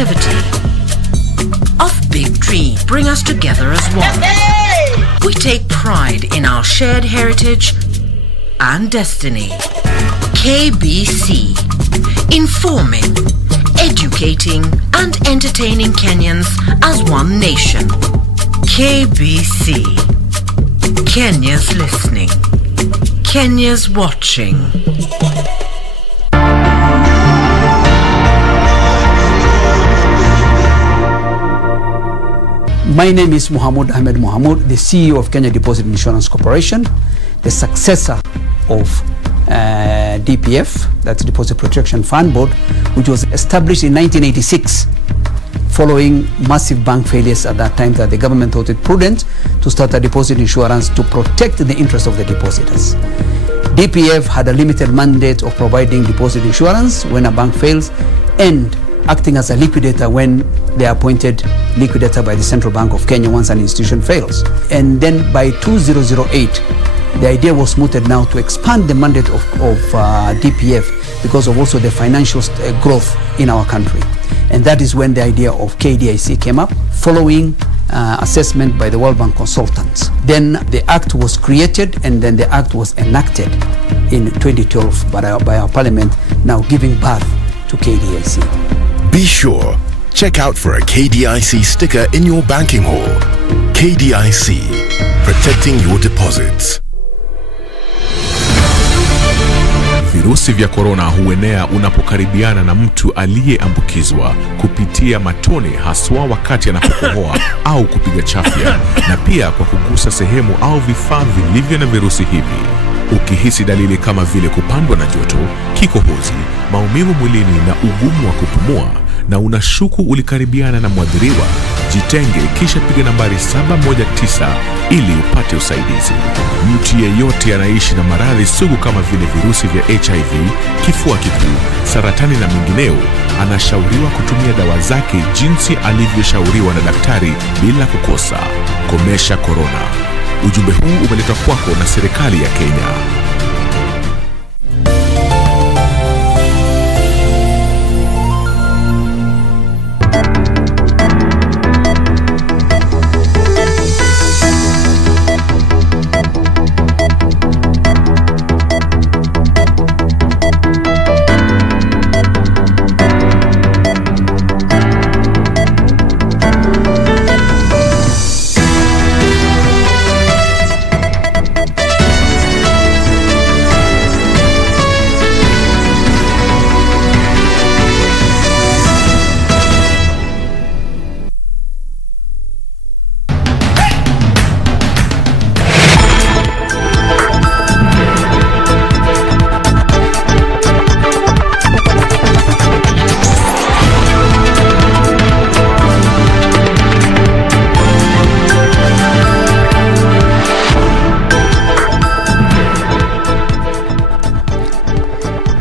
creativity of big dreams bring us together as one. We take pride in our shared heritage and destiny. KBC, informing, educating and entertaining Kenyans as one nation. KBC, Kenya's listening, Kenya's watching. My name is Mohamud Ahmed Mohamud, the CEO of Kenya Deposit Insurance Corporation, the successor of DPF, that's Deposit Protection Fund Board, which was established in 1986 following massive bank failures at that time that the government thought it prudent to start a deposit insurance to protect the interest of the depositors. DPF had a limited mandate of providing deposit insurance when a bank fails and acting as a liquidator when they are appointed liquidator by the Central Bank of Kenya once an institution fails. And then by 2008, the idea was mooted now to expand the mandate of DPF because of also the financial growth in our country. And that is when the idea of KDIC came up, following assessment by the World Bank consultants. Then the Act was created and then the Act was enacted in 2012 by our Parliament, now giving birth to KDIC. Be sure, check out for a KDIC sticker in your banking hall. KDIC, protecting your deposits. Virusi vya korona huenea unapokaribiana na mtu aliyeambukizwa kupitia matone, haswa wakati anapokohoa au kupiga chafya, na pia kwa kugusa sehemu au vifaa vilivyo na virusi hivi. Ukihisi dalili kama vile kupandwa na joto, kikohozi, maumivu mwilini na ugumu wa kupumua, na unashuku ulikaribiana na mwadhiriwa, jitenge kisha piga nambari 719 ili upate usaidizi. Mtu yeyote anaishi na maradhi sugu kama vile virusi vya HIV, kifua kikuu, saratani na mengineo anashauriwa kutumia dawa zake jinsi alivyoshauriwa na daktari bila kukosa. Komesha korona. Ujumbe huu umeletwa kwako na serikali ya Kenya.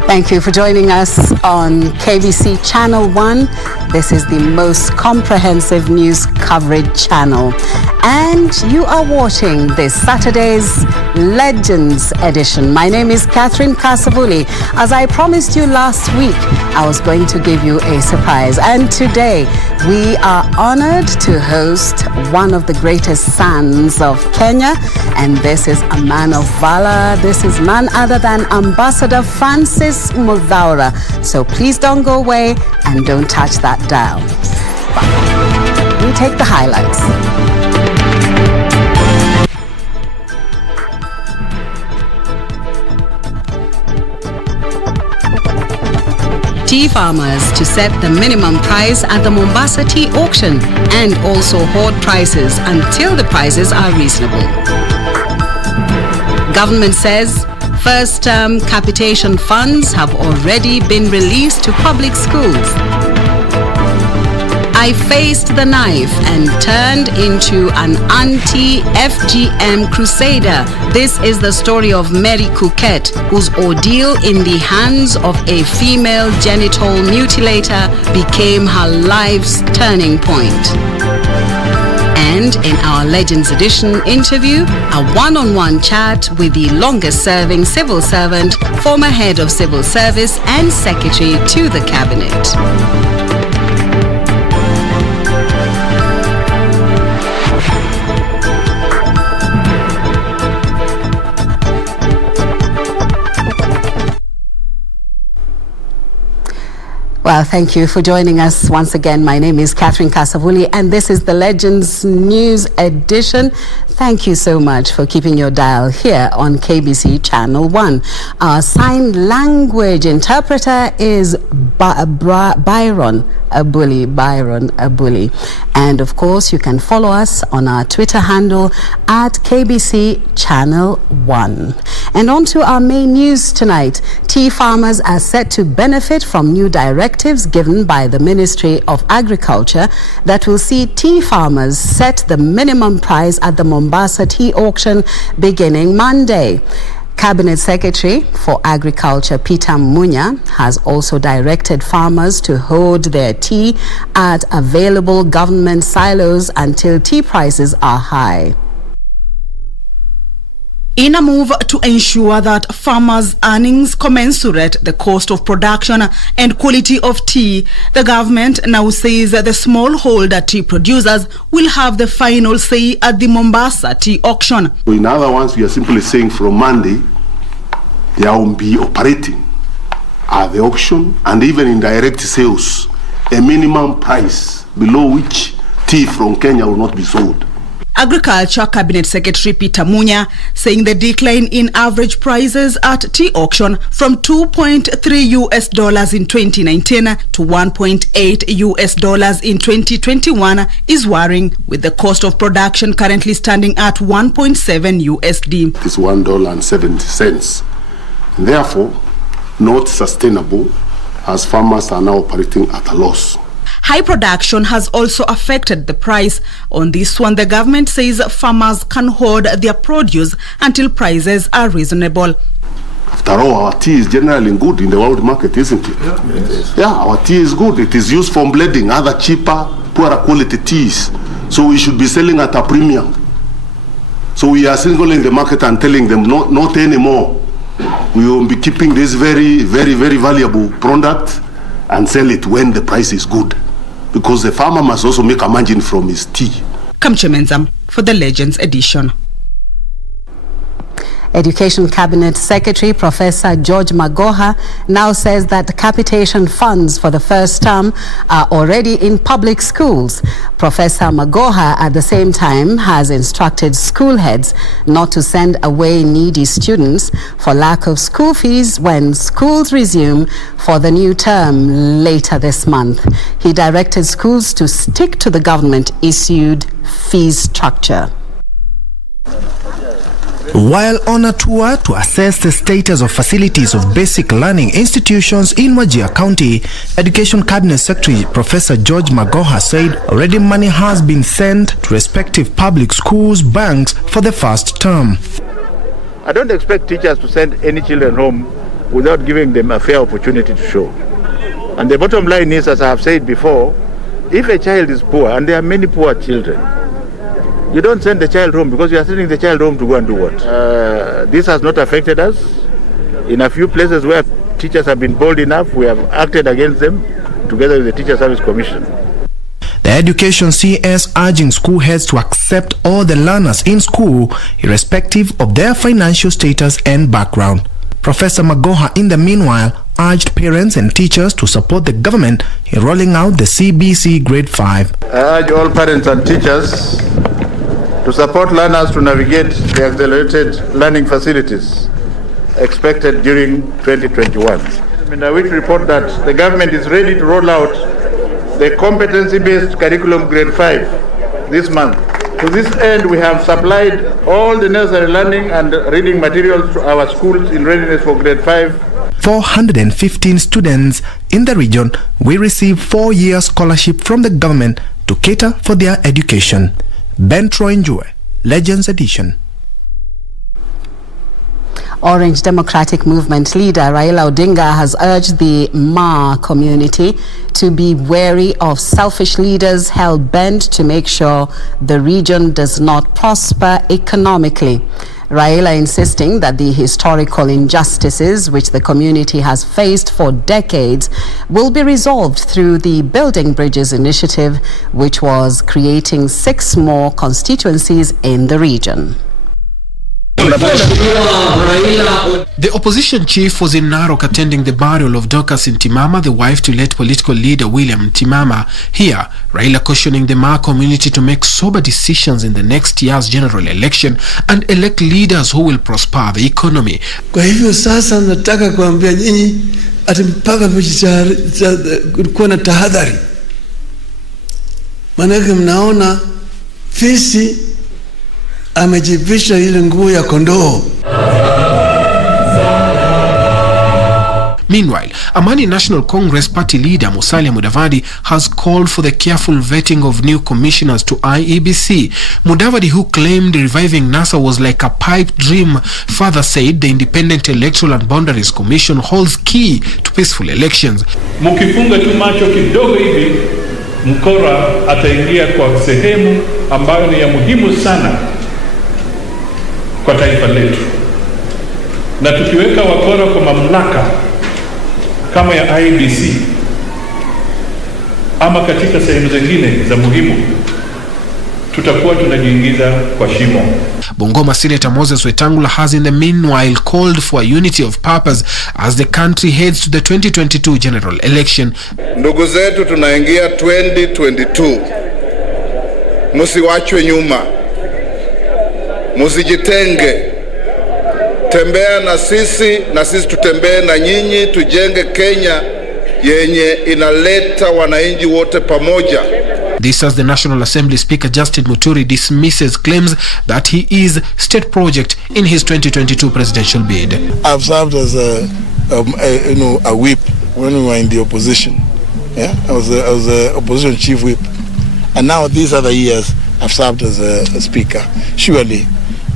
Thank you for joining us on KBC Channel 1. This is the most comprehensive news coverage channel. And you are watching this Saturday's Legends edition. My name is Catherine Kasavuli. As I promised you last week, I was going to give you a surprise. And today, we are honored to host one of the greatest sons of Kenya. And this is a man of valor. This is none other than Ambassador Francis Muthaura. So please don't go away and don't touch that dial. But we take the highlights. Tea farmers to set the minimum price at the Mombasa tea auction and also hoard prices until the prices are reasonable. Government says first-term capitation funds have already been released to public schools. I faced the knife and turned into an anti-FGM Crusader. This is the story of Mary Kuket, whose ordeal in the hands of a female genital mutilator became her life's turning point. And in our Legends Edition interview, a one-on-one chat with the longest-serving civil servant, former head of civil service and secretary to the cabinet. Thank you for joining us once again. My name is Catherine Kasavuli, and this is the Legends News Edition. Thank you so much for keeping your dial here on KBC Channel 1. Our sign language interpreter is Byron Abuli. And of course, you can follow us on our Twitter handle at KBC Channel 1. And on to our main news tonight. Tea farmers are set to benefit from new directives given by the Ministry of Agriculture that will see tea farmers set the minimum price at the Mombasa tea auction beginning Monday. Cabinet Secretary for Agriculture Peter Munya has also directed farmers to hold their tea at available government silos until tea prices are high. In a move to ensure that farmers' earnings commensurate the cost of production and quality of tea, the government now says that the smallholder tea producers will have the final say at the Mombasa tea auction. In other words, we are simply saying from Monday, they will be operating at the auction and even in direct sales, a minimum price below which tea from Kenya will not be sold. Agriculture Cabinet Secretary Peter Munya saying the decline in average prices at tea auction from $2.3 in 2019 to $1.8 in 2021 is worrying, with the cost of production currently standing at $1.7. It is $1.70. Therefore, not sustainable, as farmers are now operating at a loss. High production has also affected the price. On this one, the government says farmers can hold their produce until prices are reasonable. After all, our tea is generally good in the world market, isn't it? Yeah, our tea is good. It is used for blending other cheaper, poorer quality teas. So we should be selling at a premium. So we are singling the market and telling them not anymore. We will be keeping this very, very, very valuable product and sell it when the price is good. Because the farmer must also make a margin from his tea. Kamche Menzam for the Legends Edition. Education Cabinet Secretary Professor George Magoha now says that capitation funds for the first term are already in public schools. Professor Magoha at the same time has instructed school heads not to send away needy students for lack of school fees when schools resume for the new term later this month. He directed schools to stick to the government-issued fee structure. While on a tour to assess the status of facilities of basic learning institutions in Wajir County, Education Cabinet Secretary Professor George Magoha said already money has been sent to respective public schools, banks for the first term. I don't expect teachers to send any children home without giving them a fair opportunity to show. And the bottom line is, as I have said before, if a child is poor, and there are many poor children, you don't send the child home because you are sending the child home to go and do what? This has not affected us. In a few places where teachers have been bold enough, we have acted against them together with the Teacher Service Commission. The Education CS urging school heads to accept all the learners in school irrespective of their financial status and background. Professor Magoha, in the meanwhile, urged parents and teachers to support the government in rolling out the CBC Grade 5. I urge all parents and teachers to support learners to navigate the accelerated learning facilities expected during 2021. I wish to report that the government is ready to roll out the competency-based curriculum Grade 5 this month. To this end, we have supplied all the necessary learning and reading materials to our schools in readiness for Grade 5. 415 students in the region will receive 4-year scholarship from the government to cater for their education. Ben Troinjue, Legends Edition. Orange Democratic Movement leader Raila Odinga has urged the Ma community to be wary of selfish leaders hell-bent to make sure the region does not prosper economically. Raila insisting that the historical injustices which the community has faced for decades will be resolved through the Building Bridges initiative, which was creating 6 more constituencies in the region. The opposition chief was in Narok attending the burial of Dorcas Ntimama, the wife to late political leader William Ntimama. Here, Raila cautioning the Maa community to make sober decisions in the next year's general election and elect leaders who will prosper the economy. Kwa hivyo sasa nataka kuambia nyinyi ati mpaka kuwa na tahadhari. Manake mnaona fisi amejivisha ile nguo ya kondoo. Meanwhile, Amani National Congress Party leader Musalia Mudavadi has called for the careful vetting of new commissioners to IEBC. Mudavadi, who claimed reviving NASA was like a pipe dream, further said the Independent Electoral and Boundaries Commission holds key to peaceful elections. Mukifunga tu macho kidogo hivi, mkora ataingia kwa sehemu ambayo ni ya muhimu sana kwa taifa letu. Na tukiweka wakora kwa mamlaka kama ya IEBC ama katika sehemu zingine za muhimu, tutakuwa tunajiingiza kwa shimo. Bungoma Senator Moses Wetangula has in the meanwhile called for a unity of purpose as the country heads to the 2022 general election. Ndugu zetu, tunaingia 2022. Musiwachwe nyuma. Musijitenge. Tembea na sisi tutembee na nyinyi, tujenge Kenya yenye inaleta wananchi wote pamoja. This as the National Assembly Speaker Justin Muturi dismisses claims that he is state project in his 2022 presidential bid. I've served as a whip when we were in the opposition. Yeah, I was a opposition chief whip, and now these other years I've served as a speaker. Surely,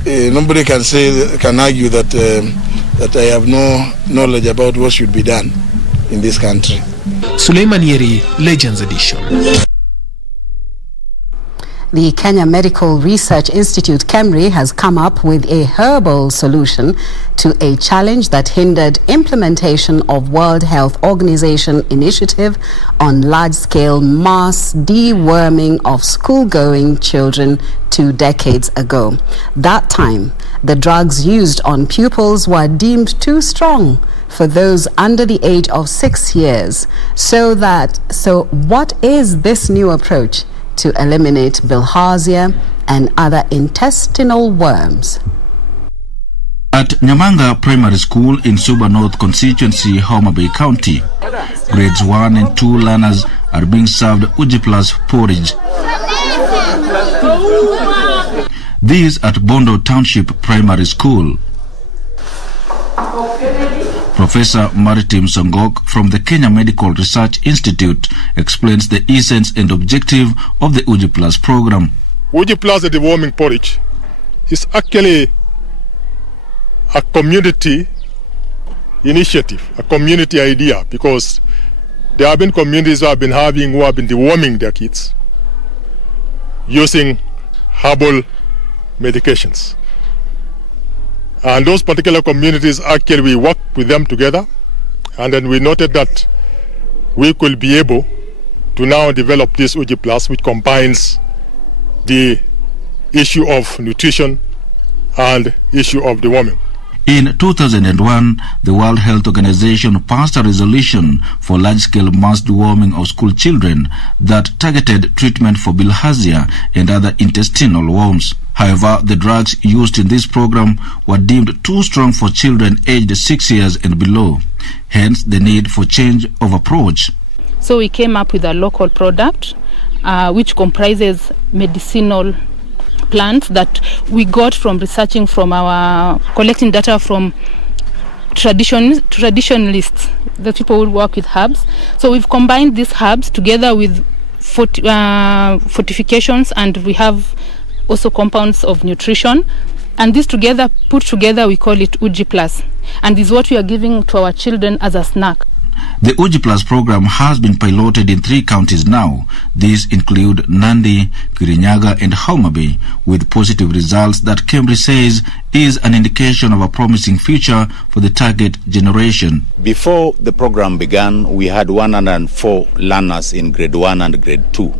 nobody can argue that I have no knowledge about what should be done in this country. Suleiman Yeri, Legends Edition. The Kenya Medical Research Institute, KEMRI, has come up with a herbal solution to a challenge that hindered implementation of World Health Organization initiative on large-scale mass deworming of school-going children 2 decades ago. That time, the drugs used on pupils were deemed too strong for those under the age of 6 years. So what is this new approach to eliminate bilharzia and other intestinal worms? At Nyamanga Primary School in Suba North Constituency, Homa Bay County, grades 1 and 2 learners are being served Uji Plus porridge. These at Bondo Township Primary School. Professor Maritim Songok from the Kenya Medical Research Institute explains the essence and objective of the Uji Plus program. Uji Plus, the deworming porridge, is actually a community initiative, a community idea, because there have been communities who have been deworming their kids using herbal medications. And those particular communities, actually, we worked with them together, and then we noted that we could be able to now develop this Uji Plus, which combines the issue of nutrition and issue of deworming. In 2001, the World Health Organization passed a resolution for large-scale mass deworming of school children that targeted treatment for bilharzia and other intestinal worms. However, the drugs used in this program were deemed too strong for children aged 6 years and below. Hence, the need for change of approach. So we came up with a local product which comprises medicinal plants that we got from researching from collecting data from traditionalists, the people who work with herbs. So we've combined these herbs together with fortifications, and we have also compounds of nutrition, and this together, put together, we call it Uji Plus, and this is what we are giving to our children as a snack. The Uji Plus program has been piloted in 3 counties now. These include Nandi, Kirinyaga and Homa Bay, with positive results that KEMRI says is an indication of a promising future for the target generation. Before the program began, we had 104 learners in grade 1 and grade 2.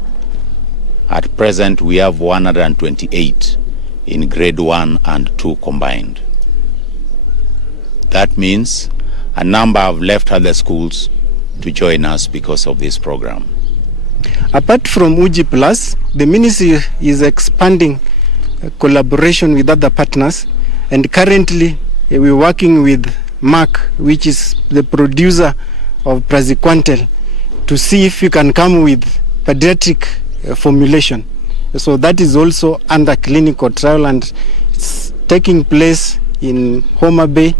At present, we have 128. in grade 1 and 2 combined. That means a number have left other schools to join us because of this program. Apart from UG Plus, the ministry is expanding collaboration with other partners, and currently we're working with Merck, which is the producer of praziquantel, to see if you can come with pediatric formulation. So that is also under clinical trial, and it's taking place in Homa Bay,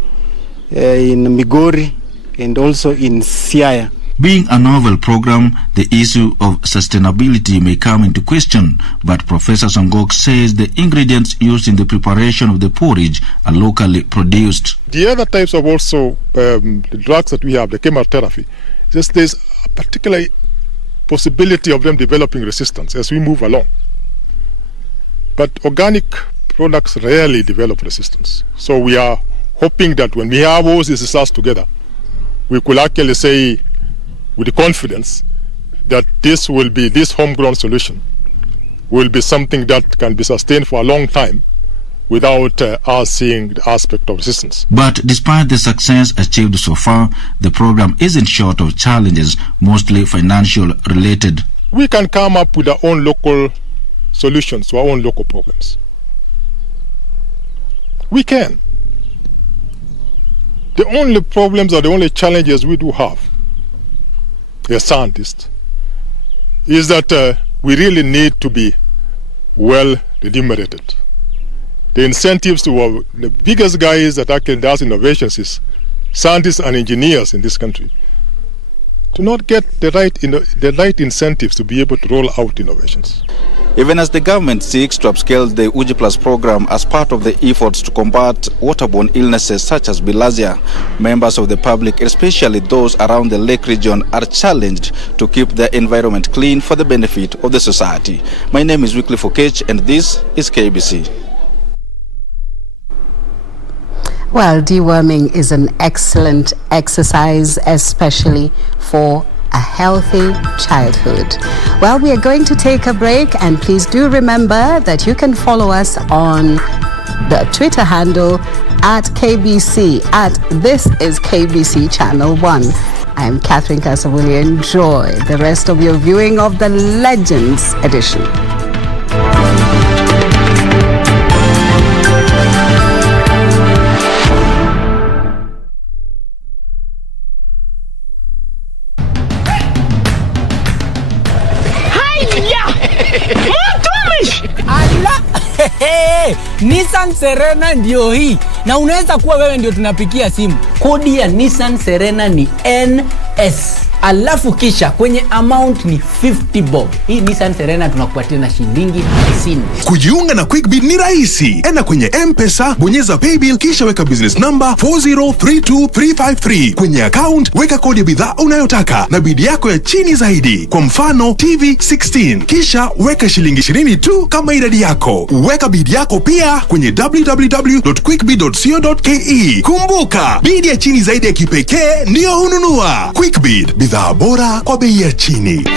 in Migori, and also in Siaya. Being a novel program, the issue of sustainability may come into question, but Professor Songok says the ingredients used in the preparation of the porridge are locally produced. The other types of also the drugs that we have, the chemotherapy, just there's a particular possibility of them developing resistance as we move along. But organic products rarely develop resistance. So we are hoping that when we have all these results together, we could actually say with confidence that this homegrown solution will be something that can be sustained for a long time without us seeing the aspect of resistance. But despite the success achieved so far, the program isn't short of challenges, mostly financial related. We can come up with our own local solutions to our own local problems. We can. The only problems or the only challenges we do have as scientists is that we really need to be well remunerated. The incentives to the biggest guys that actually does innovations is scientists and engineers in this country to not get the right incentives to be able to roll out innovations. Even as the government seeks to upscale the UG Plus program as part of the efforts to combat waterborne illnesses such as bilharzia, members of the public, especially those around the lake region, are challenged to keep the environment clean for the benefit of the society. My name is Wycliffe Okech, and this is KBC. Well, deworming is an excellent exercise, especially for a healthy childhood. Well, we are going to take a break, and please do remember that you can follow us on the Twitter handle at KBC, at This is KBC Channel 1. I'm Catherine Kasavuli. Enjoy the rest of your viewing of the Legends edition. Nissan Serena ndio hii, na unaweza kuwa wewe ndio tunapikia simu. Kodi ya Nissan Serena ni NS, alafu kisha kwenye amount ni 50 bob. Hii Nissan Serena tunakupatia na shilingi 50. Kujiunga na QuickBid ni rahisi. Enda kwenye M-Pesa, bonyeza paybill, kisha weka business number 4032353. Kwenye account weka kodi ya bidhaa unayotaka na bidi yako ya chini zaidi. Kwa mfano TV 16, kisha weka shilingi 20 tu kama idadi yako. Weka bidi yako pia kwenye www.quickbid.co.ke. Kumbuka, bidi ya chini zaidi ya kipekee ndio hununua. QuickBid, bidhaa bora kwa bei ya chini.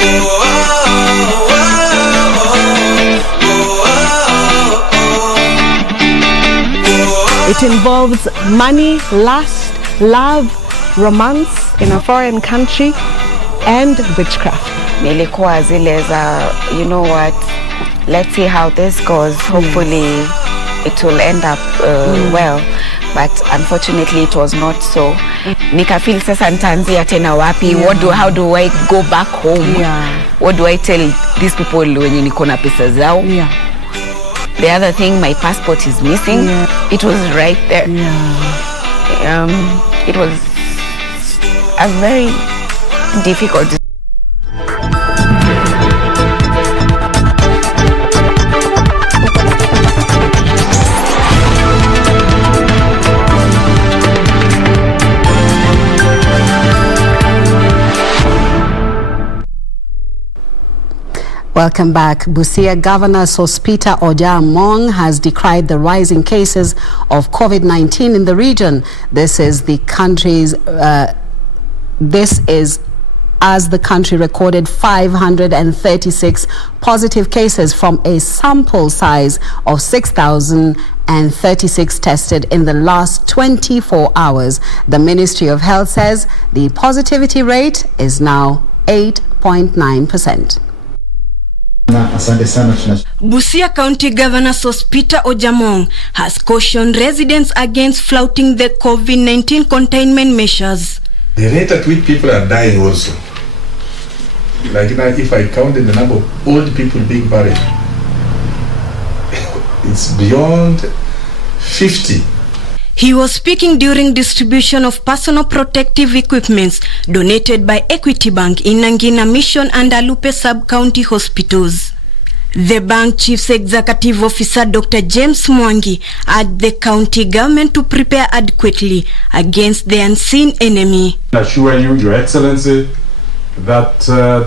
It involves money, lust, love, romance in a foreign country, and witchcraft. Nilikuwa zile za, you know what, let's see how this goes. Hopefully it will end up well. But unfortunately it was not so. Nikafeel sasa nitaanzia tena wapi? How do I go back home? What do I tell these people wenye niko na pesa zao? The other thing, my passport is missing. It was right there. It was a very difficult. Welcome back. Busia Governor Sospita Oja-Among has decried the rising cases of COVID-19 in the region. This is the country's as the country recorded 536 positive cases from a sample size of 6,036 tested in the last 24 hours. The Ministry of Health says the positivity rate is now 8.9%. Busia County Governor Sospita Ojamong has cautioned residents against flouting the COVID-19 containment measures. The rate at which people are dying also, like now if I counted the number of old people being buried, it's beyond 50. He was speaking during distribution of personal protective equipments donated by Equity Bank in Nangina Mission and Alupe Sub-County Hospitals. The bank chief's executive officer, Dr. James Mwangi, urged the county government to prepare adequately against the unseen enemy. I assure you, Your Excellency, that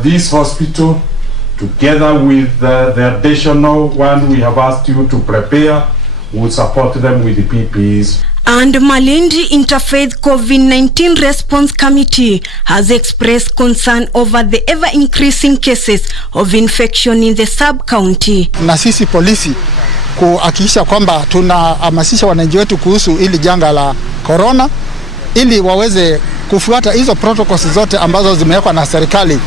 this hospital, together with the additional one we have asked you to prepare, will support them with the PPEs. And Malindi Interfaith COVID-19 Response Committee has expressed concern over the ever-increasing cases of infection in the sub-county. Na sisi polisi kuhakikisha kwamba tunahamasisha wananchi wetu kuhusu ili janga la corona ili waweze kufuata hizo protocols zote ambazo zimewekwa na serikali.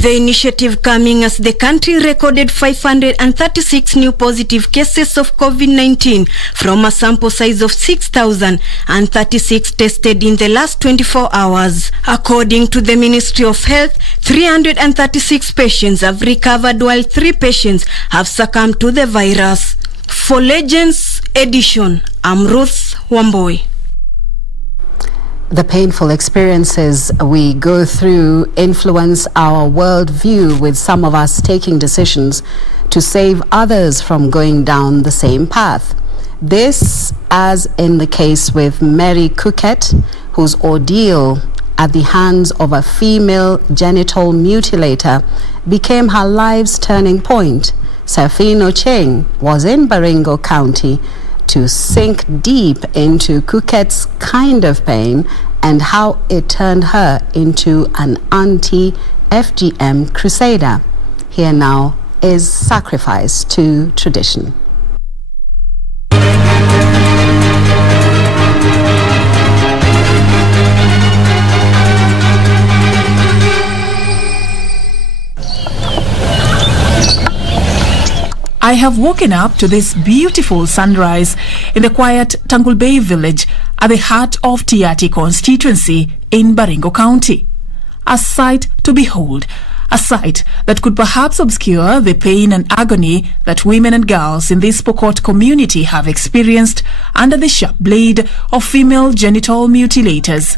The initiative coming as the country recorded 536 new positive cases of COVID-19 from a sample size of 6,036 tested in the last 24 hours. According to the Ministry of Health, 336 patients have recovered while 3 patients have succumbed to the virus. For Legends Edition, I'm Ruth Wamboi. The painful experiences we go through influence our worldview, with some of us taking decisions to save others from going down the same path. This, as in the case with Mary Kuket, whose ordeal at the hands of a female genital mutilator became her life's turning point. Safino Cheng was in Baringo County to sink deep into Kuket's kind of pain and how it turned her into an anti-FGM crusader. Here now is sacrifice to tradition. I have woken up to this beautiful sunrise in the quiet Tangul Bay village at the heart of Tiati constituency in Baringo County. A sight to behold, a sight that could perhaps obscure the pain and agony that women and girls in this Pokot community have experienced under the sharp blade of female genital mutilators.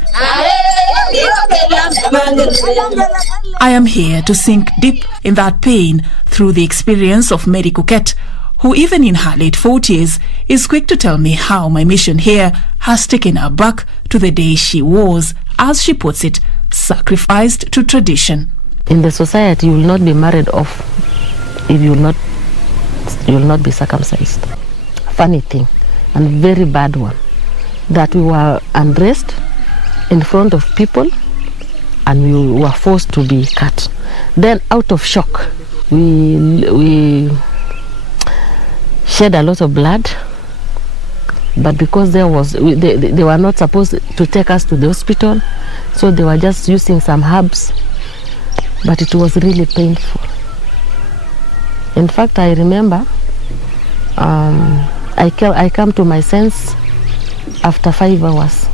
I am here to sink deep in that pain through the experience of Mary Kuket, who even in her late 40s is quick to tell me how my mission here has taken her back to the day she was, as she puts it, sacrificed to tradition. In the society, you will not be married off if you will not be circumcised. Funny thing, and very bad one, that we were undressed in front of people and we were forced to be cut. Then out of shock, we shed a lot of blood, but because they were not supposed to take us to the hospital, so they were just using some herbs, but it was really painful. In fact, I remember I come to my sense after 5 hours.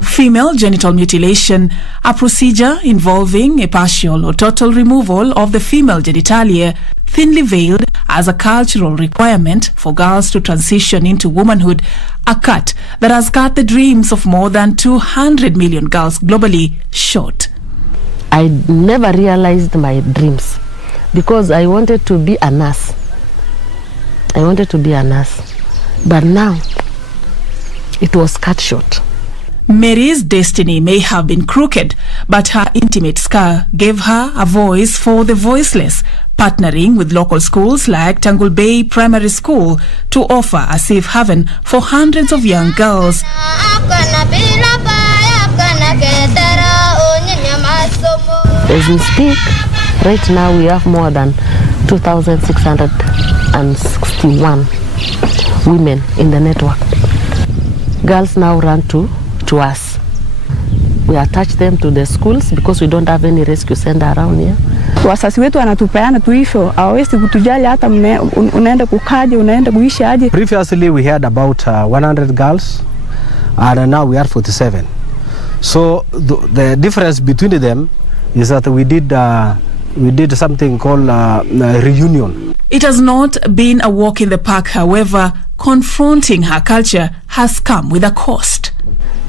Female genital mutilation, a procedure involving a partial or total removal of the female genitalia, thinly veiled as a cultural requirement for girls to transition into womanhood, a cut that has cut the dreams of more than 200 million girls globally short. I never realized my dreams because I wanted to be a nurse. But now it was cut short. Mary's destiny may have been crooked, but her intimate scar gave her a voice for the voiceless, partnering with local schools like Tangul Bay Primary School to offer a safe haven for hundreds of young girls. As we speak, right now we have more than 2,661 women in the network. Girls now run to us. We attach them to the schools because we don't have any rescue center around here. Wasasi wetu wanatupeana tu hivyo, hawezi kutujali hata unaenda kukaje, unaenda kuishi aje. Previously we had about 100 girls and now we are 47. So the difference between them is that we did something called reunion. It has not been a walk in the park, however. Confronting her culture has come with a cost.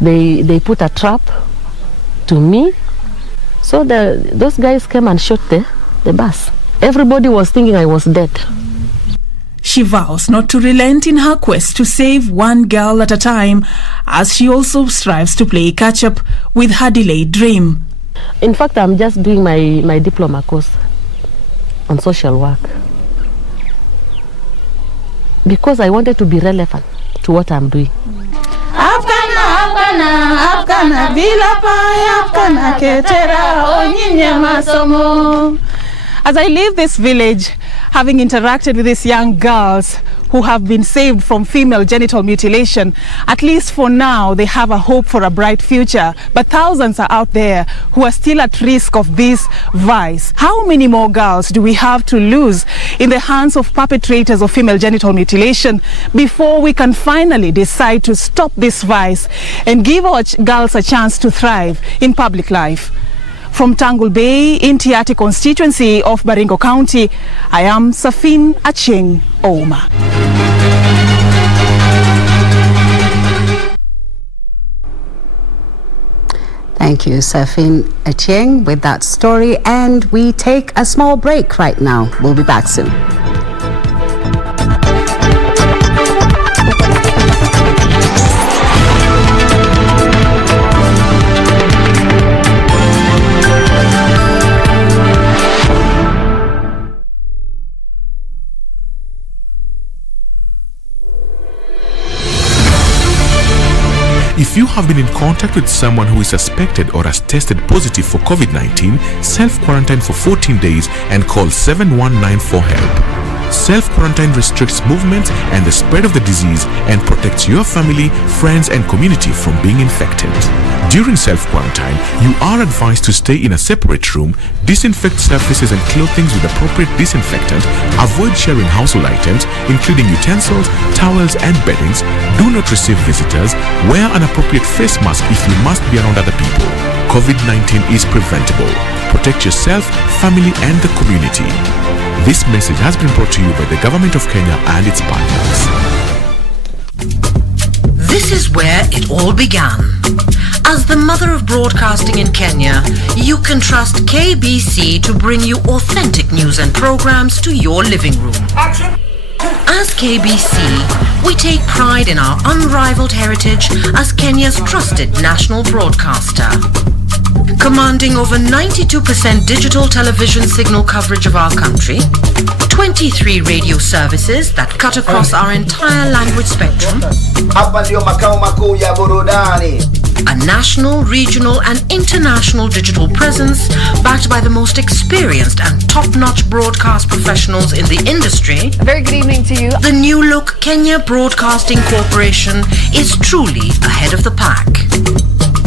They put a trap to me, so those guys came and shot the bus. Everybody was thinking I was dead. She vows not to relent in her quest to save one girl at a time, as she also strives to play catch-up with her delayed dream. In fact, I'm just doing my diploma course on social work because I wanted to be relevant to what I'm doing. Afkana bila paya, afkana ketera onyinye masomo. As I leave this village, having interacted with these young girls who have been saved from female genital mutilation, at least for now they have a hope for a bright future. But thousands are out there who are still at risk of this vice. How many more girls do we have to lose in the hands of perpetrators of female genital mutilation before we can finally decide to stop this vice and give our girls a chance to thrive in public life? From Tangul Bay in Tiati constituency of Baringo County, I am Safin Acheng Oma. Thank you, Safin Acheng, with that story. And we take a small break right now. We'll be back soon. If you have been in contact with someone who is suspected or has tested positive for COVID-19, self-quarantine for 14 days and call 7194 for help. Self-quarantine restricts movement and the spread of the disease and protects your family, friends and community from being infected. During self-quarantine, you are advised to stay in a separate room, disinfect surfaces and clothing with appropriate disinfectant, avoid sharing household items, including utensils, towels and beddings, do not receive visitors, wear an appropriate face mask if you must be around other people. COVID-19 is preventable. Protect yourself, family and the community. This message has been brought to you by the Government of Kenya and its partners. This is where it all began. As the mother of broadcasting in Kenya, you can trust KBC to bring you authentic news and programs to your living room. As KBC, we take pride in our unrivaled heritage as Kenya's trusted national broadcaster. Commanding over 92% digital television signal coverage of our country, 23 radio services that cut across our entire language spectrum, a national, regional and international digital presence backed by the most experienced and top-notch broadcast professionals in the industry. A very good evening to you. The new look Kenya Broadcasting Corporation is truly ahead of the pack.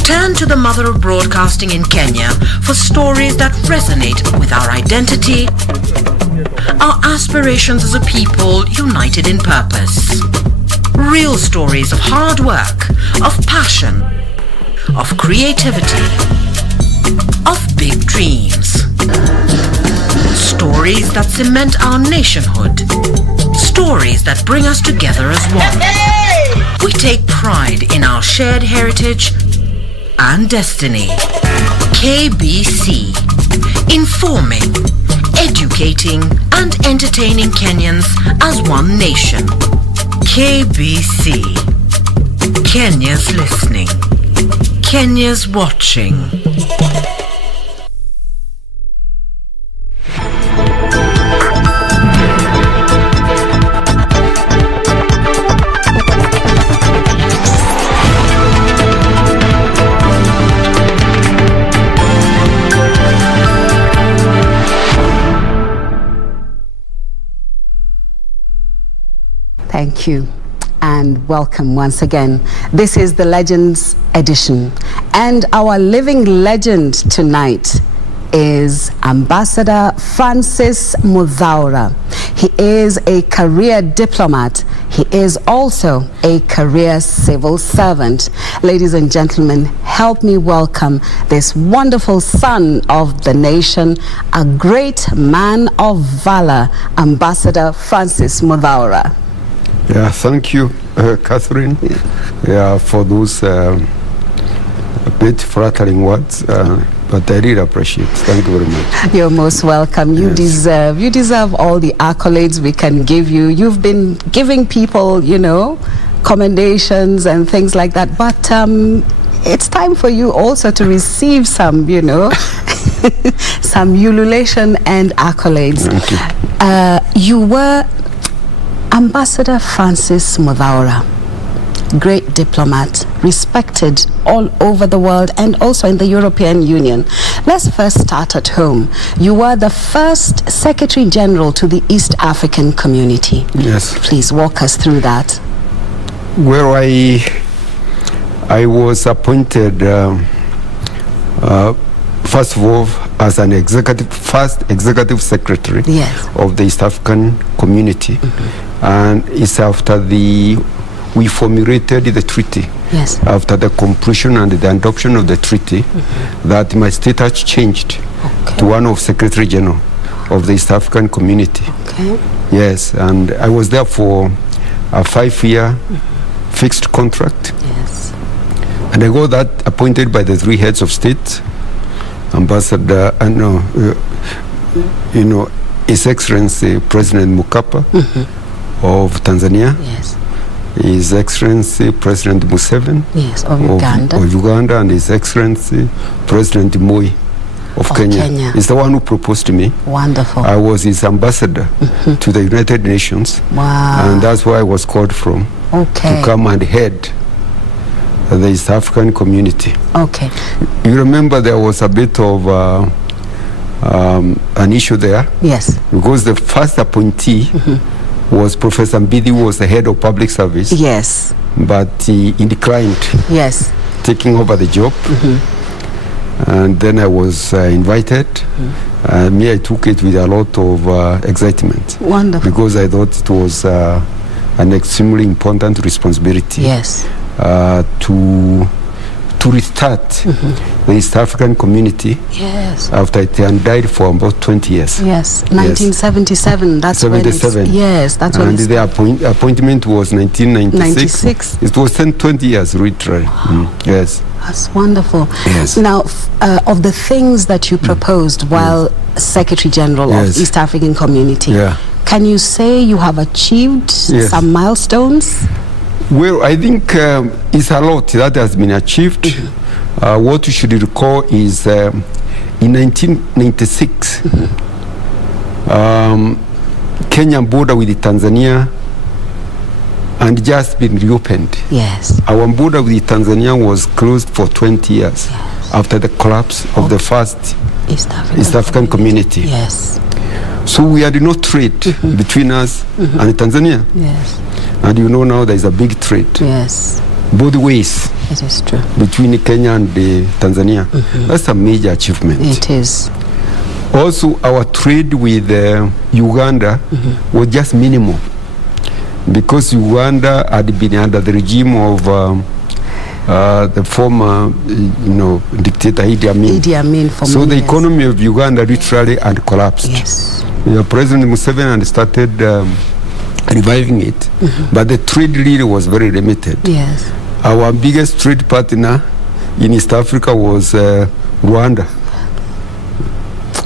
Turn to the mother of broadcasting in Kenya for stories that resonate with our identity, our aspirations as a people united in purpose. Real stories of hard work, of passion, of creativity, of big dreams. Stories that cement our nationhood. Stories that bring us together as one. We take pride in our shared heritage and destiny. KBC, informing, educating and entertaining Kenyans as one nation. KBC, Kenya's listening, Kenya's watching. Thank you. And welcome once again. This is the Legends edition. And our living legend tonight is Ambassador Francis Muthaura. He is a career diplomat. He is also a career civil servant. Ladies and gentlemen, help me welcome this wonderful son of the nation, a great man of valor, Ambassador Francis Muthaura. Yeah, thank you, Catherine, for those bit flattering words. But I really appreciate it. Thank you very much. You're most welcome. You deserve all the accolades we can give you. You've been giving people, commendations and things like that. But it's time for you also to receive some, some ululation and accolades. Thank you. You were Ambassador Francis Muthaura, great diplomat, respected all over the world and also in the European Union. Let's first start at home. You were the first Secretary General to the East African Community. Yes. Please walk us through that. Well, I was appointed, first of all, as an first executive secretary of the East African Community. And it's after we formulated the treaty. Yes. After the completion and the adoption of the treaty, that my status changed to one of Secretary General of the East African Community. Okay. Yes, and I was there for a 5-year fixed contract. Yes. And I got that appointed by the 3 heads of state, Ambassador, His Excellency President Mkapa of Tanzania. Yes. His Excellency President Museveni of Uganda, and His Excellency President Moi of Kenya. He's the one who proposed to me. Wonderful. I was his ambassador to the United Nations. Wow. And that's where I was called from to come and head the East African Community. Okay. You remember there was a bit of an issue there. Yes. Because the first appointee was Professor Mbidi, who was the head of public service. Yes. But he declined taking over the job. And then I was invited. I took it with a lot of excitement. Wonderful. Because I thought it was an extremely important responsibility. Yes. To restart the East African Community. Yes. After it had died for about 20 years. Yes, 1977. That's 77. When it's, that's when. And the appointment was 1996. It was 20 years, literally. Yes. That's wonderful. Yes. Now, of the things that you proposed while Secretary General of East African Community, can you say you have achieved some milestones? Well, I think it's a lot that has been achieved. What you should recall is in 1996, Kenya border with Tanzania and just been reopened. Yes. Our border with Tanzania was closed for 20 years after the collapse of the first East African Community. Yes. So we had no trade between us and Tanzania. Yes. And now there is a big trade. Yes. Both ways. It is true. Between Kenya and Tanzania. That's a major achievement. It is. Also, our trade with Uganda was just minimal. Because Uganda had been under the regime of the former, dictator Idi Amin. Idi Amin for so the economy of Uganda literally had collapsed. Yes. President Museveni had started reviving it, but the trade really was very limited. Yes. Our biggest trade partner in East Africa was Rwanda.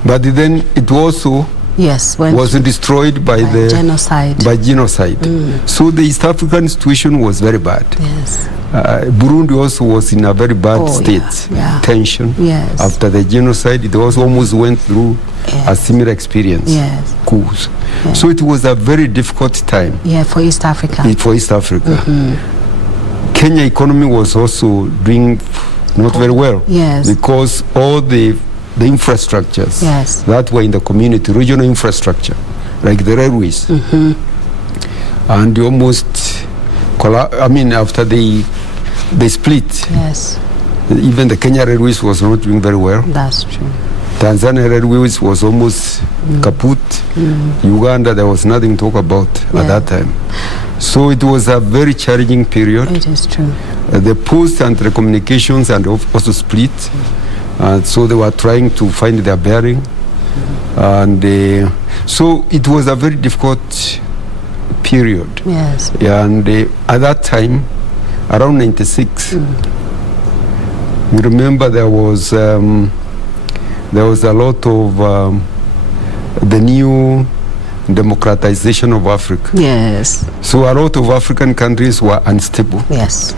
But then it also was destroyed by the genocide. So the East African situation was very bad. Yes. Burundi also was in a very bad state, tension. Yes. After the genocide, it also almost went through a similar experience. Yes. Coups. So it was a very difficult time. For East Africa. Kenya economy was also doing not very well. Yes. Because all the infrastructures that were in the community, regional infrastructure, like the railways, and almost, after they split. Yes. Even the Kenya Railways was not doing very well. That's true. Tanzania Railways was almost kaput. Uganda, there was nothing to talk about at that time. So it was a very challenging period. It is true. The post and telecommunications and also split. And so they were trying to find their bearing. And so it was a very difficult period. Yes. And at that time, around 96, you remember there was a lot of the new democratization of Africa. Yes. So a lot of African countries were unstable. Yes.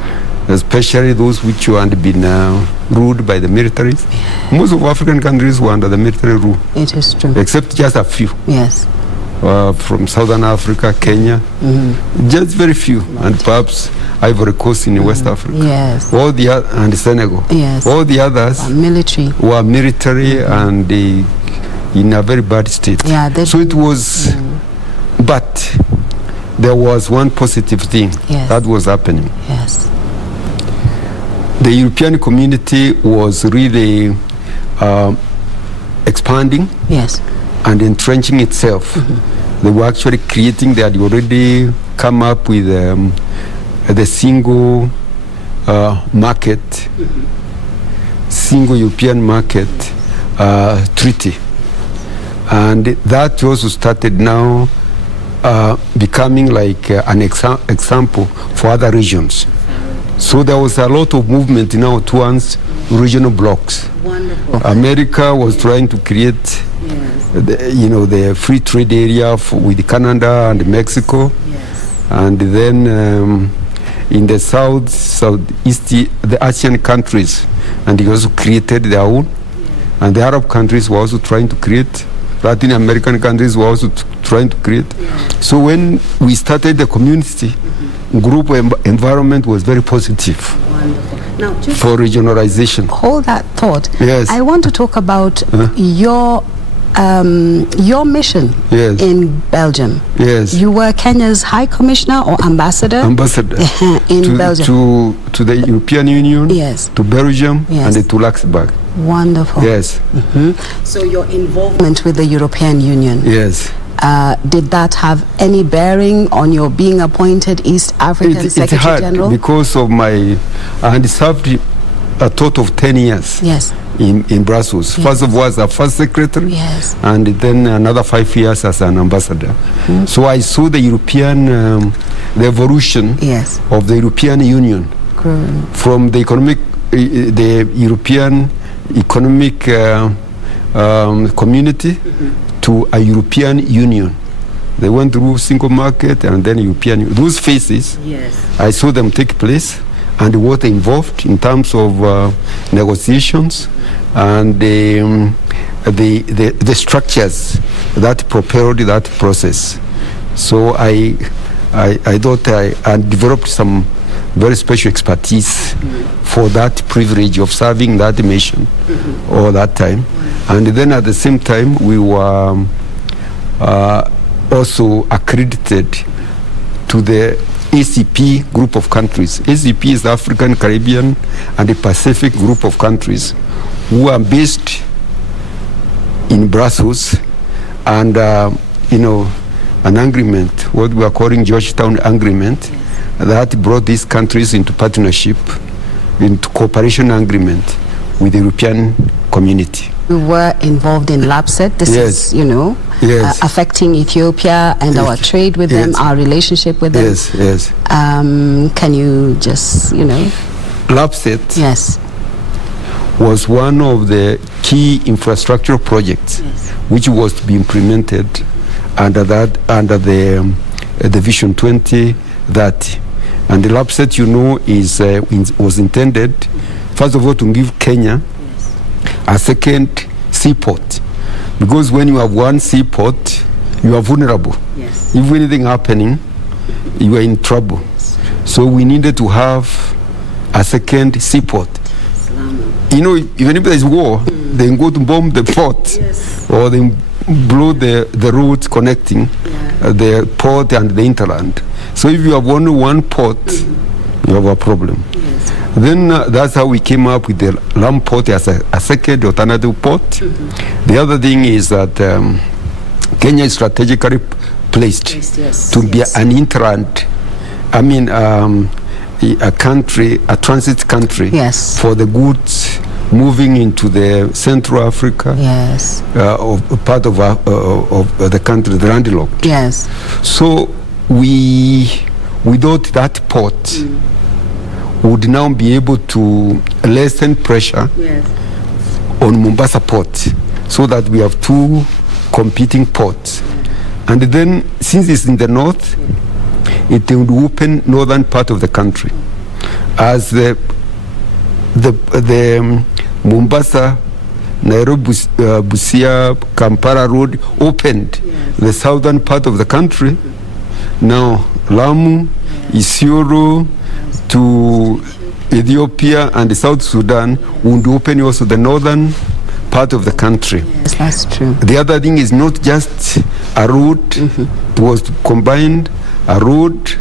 Especially those which had been ruled by the militaries. Most of African countries were under the military rule. It is true. Except just a few. Yes. From Southern Africa, Kenya, just very few, and perhaps Ivory Coast in West Africa. Yes. All the and Senegal. Yes. All the others were military and in a very bad state. Yeah. So it was, but there was one positive thing that was happening. Yes. The European community was really expanding. Yes. And entrenching itself. They were actually creating, they had already come up with the single market, single European market treaty. And that also started now becoming like an example for other regions. So there was a lot of movement now towards regional blocks. Wonderful. America was trying to create the free trade area with Canada and Mexico. Yes. And then in the southeast, the Asian countries, and they also created their own. And the Arab countries were also trying to create. Latin American countries were also trying to create. So when we started the community, group environment was very positive. Wonderful. Now, just for regionalization. Hold that thought. Yes. I want to talk about your mission in Belgium. Yes. You were Kenya's High Commissioner or Ambassador? Ambassador. in Belgium. To the European Union, yes. to Belgium, and to Luxembourg. Wonderful. Yes. So your involvement with the European Union. Yes. Did that have any bearing on your being appointed East African Secretary General? Because of I had served a total of 10 years. Yes. In Brussels. Yes. First of all as a first secretary, yes. And then another 5 years as an ambassador. So I saw the European, the evolution of the European Union from the European Economic Community to a European Union. They went through single market and then European Union. Those phases, I saw them take place and what involved in terms of negotiations and the structures that propelled that process. So I thought I developed some very special expertise for that privilege of serving that mission all that time. And then at the same time, we were also accredited to the ACP group of countries. ACP is the African, Caribbean, and the Pacific group of countries who are based in Brussels, and an agreement, what we are calling Georgetown Agreement, that brought these countries into partnership, into cooperation agreement with the European community. We were involved in LAPSET. This is, affecting Ethiopia and our trade with them, our relationship with them. Yes. Can you just, LAPSET was one of the key infrastructure projects which was to be implemented under the Vision 2030. And the LAPSET, was intended, first of all, to give Kenya a second seaport. Because when you have one seaport, you are vulnerable. Yes. If anything happening, you are in trouble. So we needed to have a second seaport. Even if there is war, they go to bomb the port, or they blow the roads connecting, the port and the hinterland. So if you have only one port, you have a problem. Then that's how we came up with the Lamu port as a second alternative port. The other thing is that Kenya is strategically placed to be an hinterland. I mean, a country, a transit country for the goods moving into the Central Africa, part of the country, the landlocked. So we thought that port would now be able to lessen pressure on Mombasa port, so that we have two competing ports. And then, since it's in the north, it would open northern part of the country. As the Mombasa, Nairobi, Busia, Kampala road opened the southern part of the country, now Lamu, Isiolo to Ethiopia and South Sudan would open also the northern part of the country. Yes, that's true. The other thing is not just a road, it was combined a road,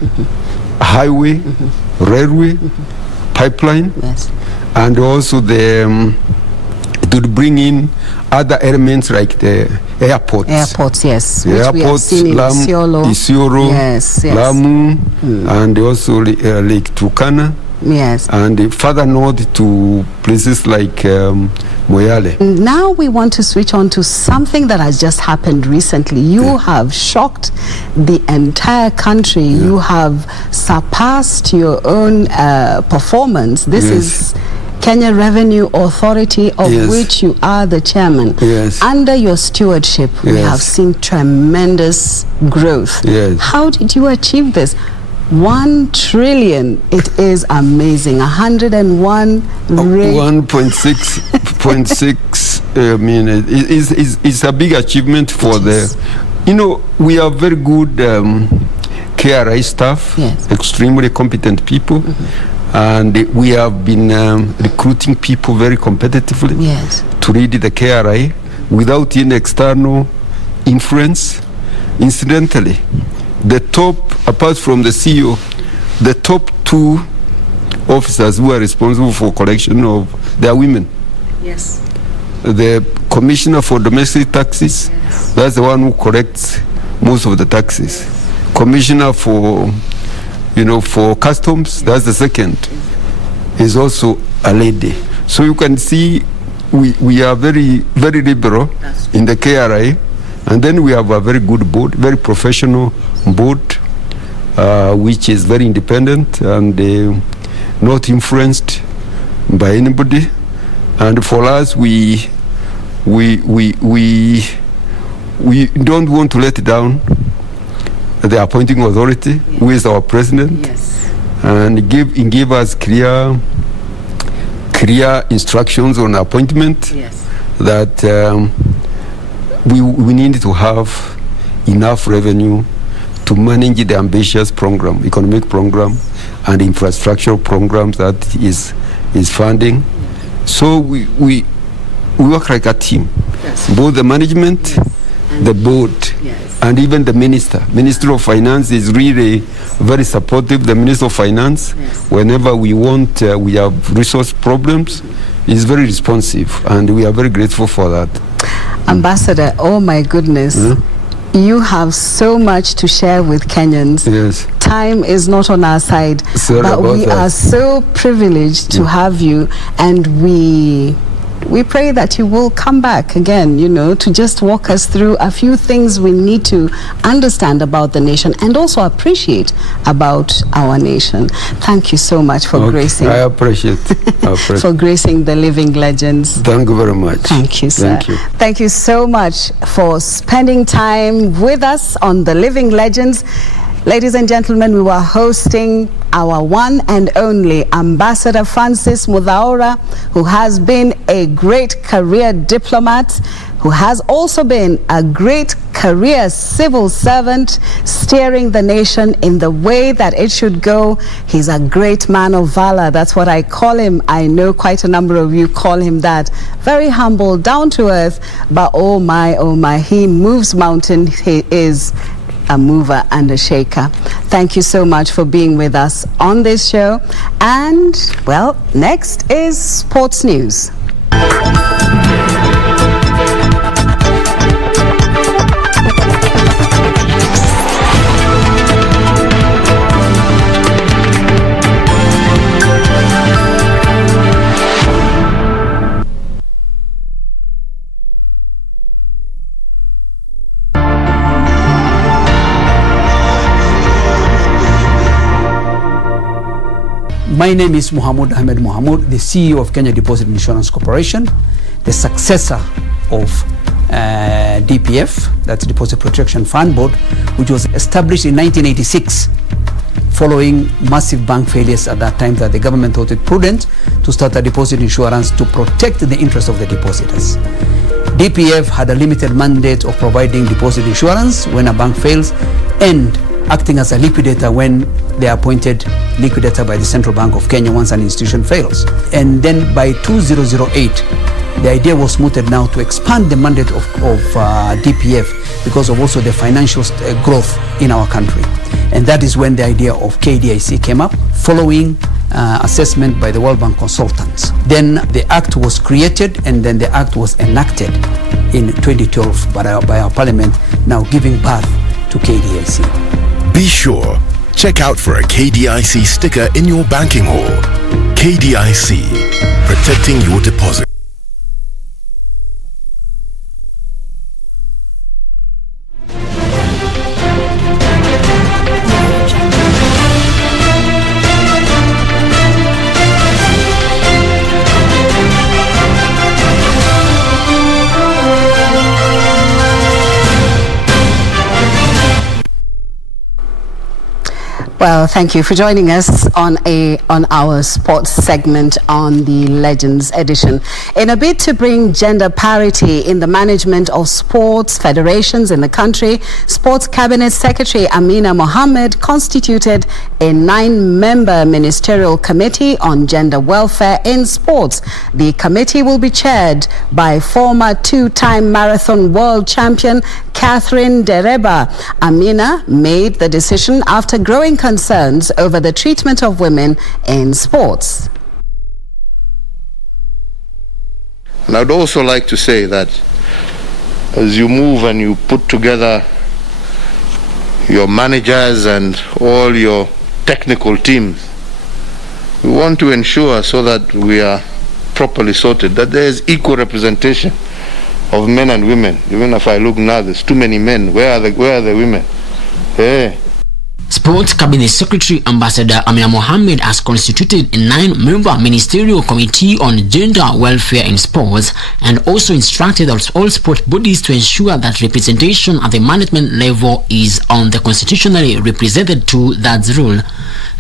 highway, railway, pipeline, and also it would bring in other elements like the airports. Airports, yes. The airports, Lamu, Isiolo, Lamu, and also Lake Turkana. Yes. And further north to places like Moyale. Now we want to switch on to something that has just happened recently. You have shocked the entire country. You have surpassed your own performance. This is Kenya Revenue Authority, of which you are the chairman. Under your stewardship, we have seen tremendous growth. How did you achieve this? 1 trillion, it is amazing. 101 1.6 I mean, it's a big achievement for we are very good KRI staff, extremely competent people, and we have been recruiting people very competitively to lead the KRI without any external influence. Incidentally, the top, apart from the CEO, the top 2 officers who are responsible for collection of their women. The Commissioner for Domestic Taxes, that's the one who collects most of the taxes. Commissioner for Customs, that's the second, is also a lady. So you can see we are very, very liberal in the KRI. And then we have a very good board, very professional board, which is very independent and not influenced by anybody. And for us, we don't want to let down the appointing authority, who is our president, and give us clear instructions on appointment that. We need to have enough revenue to manage the ambitious program, economic program, and infrastructure programs that is funding. So we work like a team. Both the management, the board, and even the Minister of Finance is really very supportive. The Minister of Finance, whenever we have resource problems, is very responsive, and we are very grateful for that. Ambassador, oh my goodness, you have so much to share with Kenyans. Time is not on our side, but we are so privileged to have you, and we pray that you will come back again, to just walk us through a few things we need to understand about the nation and also appreciate about our nation. Thank you so much for gracing. I appreciate for gracing the living legends. Thank you very much. Thank you, sir. Thank you. Thank you so much for spending time with us on the Living Legends. Ladies and gentlemen, we were hosting our one and only Ambassador Francis Muthaura, who has been a great career diplomat, who has also been a great career civil servant, steering the nation in the way that it should go. He's a great man of valor. That's what I call him. I know quite a number of you call him that. Very humble, down to earth, but oh my, he moves mountains. He is a mover and a shaker. Thank you so much for being with us on this show. And, well, next is sports news. My name is Mohamud Ahmed Mohamud, the CEO of Kenya Deposit Insurance Corporation, the successor of DPF, that's Deposit Protection Fund Board, which was established in 1986 following massive bank failures at that time that the government thought it prudent to start a deposit insurance to protect the interest of the depositors. DPF had a limited mandate of providing deposit insurance when a bank fails and acting as a liquidator when they are appointed liquidator by the Central Bank of Kenya once an institution fails. And then by 2008, the idea was mooted now to expand the mandate of DPF because of also the financial growth in our country. And that is when the idea of KDIC came up, following assessment by the World Bank consultants. Then the act was created, and then the act was enacted in 2012 by our parliament, now giving birth to KDIC. Be sure, check out for a KDIC sticker in your banking hall. KDIC, protecting your deposit. Well, thank you for joining us on our sports segment on the Legends edition. In a bid to bring gender parity in the management of sports federations in the country, Sports Cabinet Secretary Amina Mohammed constituted a 9-member ministerial committee on gender welfare in sports. The committee will be chaired by former 2-time marathon world champion Catherine Dereba. Amina made the decision after growing concerns over the treatment of women in sports. And I'd also like to say that as you move and you put together your managers and all your technical teams, we want to ensure so that we are properly sorted, that there is equal representation of men and women. Even if I look now, there's too many men. Where are the women? Hey. Sports Cabinet Secretary Ambassador Amina Mohammed has constituted a 9-member ministerial committee on gender welfare in sports and also instructed all sport bodies to ensure that representation at the management level is on the constitutionally represented to that rule.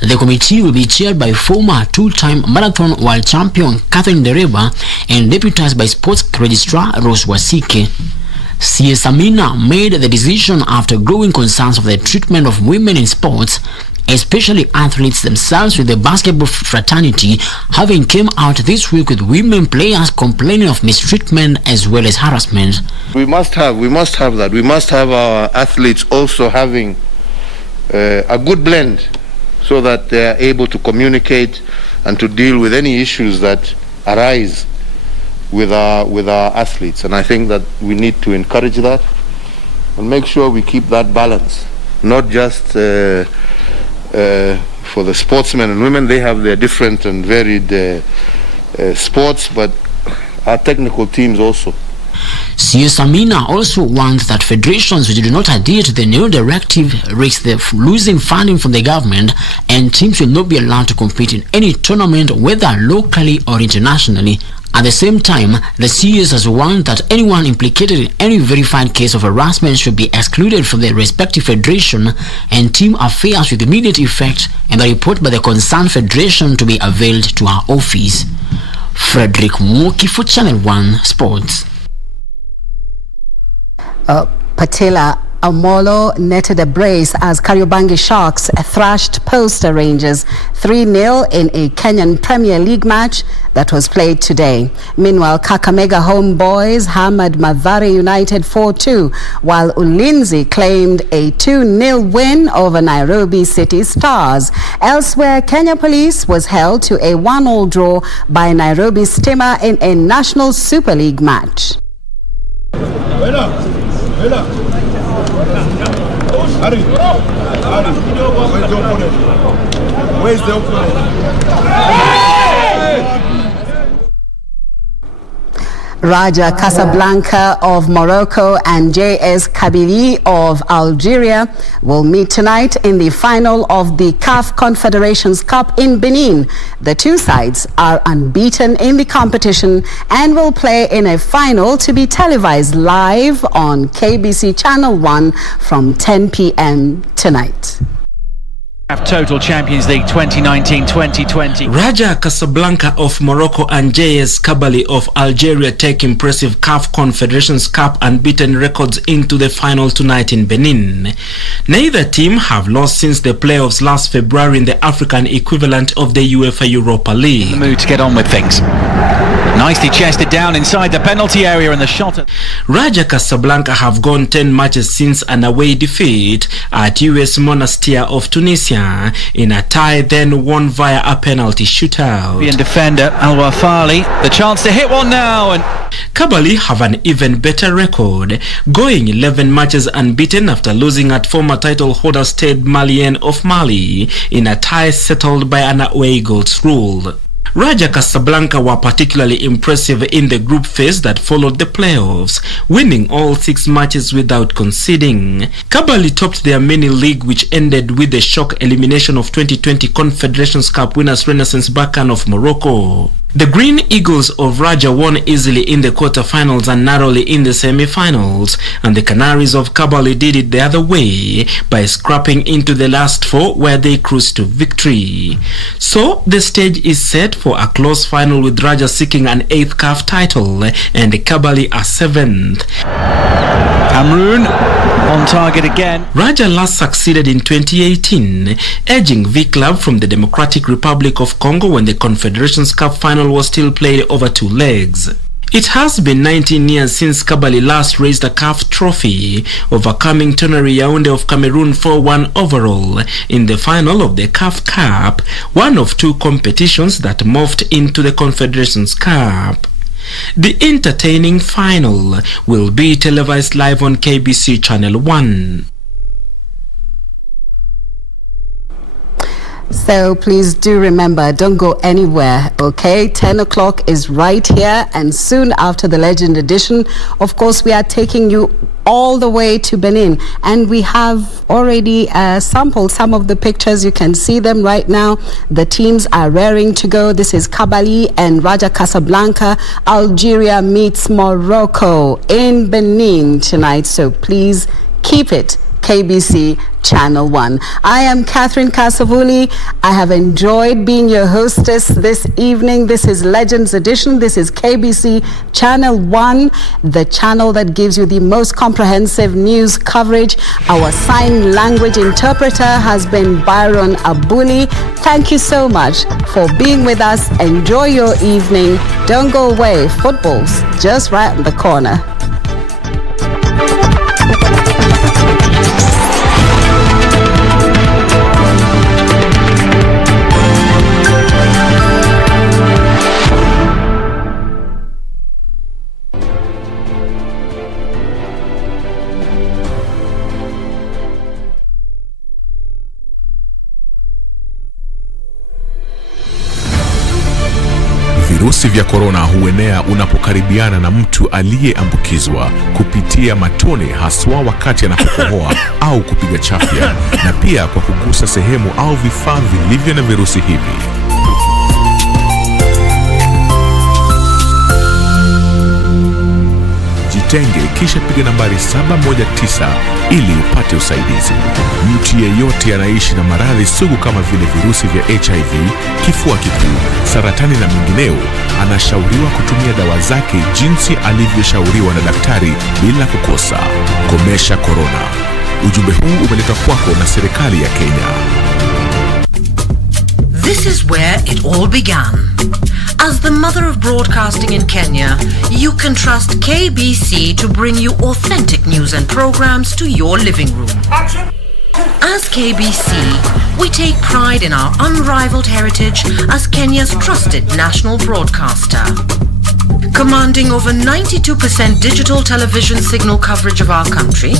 The committee will be chaired by former 2-time marathon world champion Catherine Dereba and deputized by Sports Registrar Rose Wasike. CS Amina made the decision after growing concerns of the treatment of women in sports, especially athletes themselves, with the basketball fraternity having come out this week with women players complaining of mistreatment as well as harassment. We must have that. We must have our athletes also having a good blend so that they are able to communicate and to deal with any issues that arise with our athletes. And I think that we need to encourage that and make sure we keep that balance, not just for the sportsmen and women. They have their different and varied sports, but our technical teams also. CS Amina also warned that federations which do not adhere to the new directive risk losing funding from the government, and teams will not be allowed to compete in any tournament, whether locally or internationally. At the same time, the CS has warned that anyone implicated in any verified case of harassment should be excluded from the respective federation and team affairs with immediate effect, and the report by the concerned federation to be availed to our office. Frederick Mwoki for Channel 1 Sports. Patela Omolo netted a brace as Kariobangi Sharks thrashed Posta Rangers 3-0 in a Kenyan Premier League match that was played today. Meanwhile, Kakamega Homeboys hammered Mathare United 4-2, while Ulinzi claimed a 2-0 win over Nairobi City Stars. Elsewhere, Kenya Police was held to a 1-1 draw by Nairobi Stima in a National Super League match. Where's the opponent? Raja Casablanca of Morocco and JS Kabylie of Algeria will meet tonight in the final of the CAF Confederations Cup in Benin. The two sides are unbeaten in the competition and will play in a final to be televised live on KBC Channel 1 from 10 p.m. tonight. Total Champions League 2019-2020. Raja Casablanca of Morocco and JS Kabylie of Algeria take impressive CAF Confederations Cup unbeaten records into the final tonight in Benin. Neither team have lost since the playoffs last February in the African equivalent of the UEFA Europa League. The mood to get on with things. Nicely chested down inside the penalty area and the shot at... Raja Casablanca have gone 10 matches since an away defeat at US Monastir of Tunisia in a tie then won via a penalty shootout. And defender Al-Wafali, the chance to hit one now, and Kabylie have an even better record, going 11 matches unbeaten after losing at former title holder Stade Malien of Mali in a tie settled by an away goals rule. Raja Casablanca were particularly impressive in the group phase that followed the playoffs, winning all 6 matches without conceding. Kabylie topped their mini league, which ended with the shock elimination of 2020 Confederations Cup winners Renaissance Berkane of Morocco. The Green Eagles of Raja won easily in the quarterfinals and narrowly in the semi-finals, and the Canaries of Kabylie did it the other way by scrapping into the last 4 where they cruised to victory. So the stage is set for a close final with Raja seeking an 8th CAF title and Kabylie a 7th. Cameroon on target again. Raja last succeeded in 2018, edging V-Club from the Democratic Republic of Congo when the Confederations Cup final was still played over 2 legs. It has been 19 years since Kabylie last raised a CAF trophy, overcoming Tonnerre Yaounde of Cameroon 4-1 overall in the final of the CAF Cup, one of 2 competitions that morphed into the Confederations Cup. The entertaining final will be televised live on KBC Channel 1. So please do remember, don't go anywhere, okay? 10 o'clock is right here, and soon after the Legend Edition, of course, we are taking you all the way to Benin, and we have already sampled some of the pictures. You can see them right now. The teams are raring to go. This is Kabylie and Raja Casablanca. Algeria meets Morocco in Benin tonight, so please keep it KBC Channel 1. I am Catherine Kasavuli. I have enjoyed being your hostess this evening. This is Legends Edition. This is KBC Channel 1, the channel that gives you the most comprehensive news coverage. Our sign language interpreter has been Byron Abuli. Thank you so much for being with us. Enjoy your evening. Don't go away. Football's just right in the corner. Virusi vya korona huenea unapokaribiana na mtu aliyeambukizwa kupitia matone, haswa wakati anapokohoa au kupiga chafya, na pia kwa kugusa sehemu au vifaa vilivyo na virusi hivi. Jitenge kisha piga nambari 719 ili upate usaidizi. Mtu yeyote anaishi na maradhi sugu kama vile virusi vya HIV, kifua kikuu, saratani na mengineo anashauriwa kutumia dawa zake jinsi alivyoshauriwa na daktari bila kukosa. Komesha korona. Ujumbe huu umeletwa kwako na serikali ya Kenya. This is where it all began. As the mother of broadcasting in Kenya, you can trust KBC to bring you authentic news and programs to your living room. As KBC, we take pride in our unrivaled heritage as Kenya's trusted national broadcaster. Commanding over 92% digital television signal coverage of our country,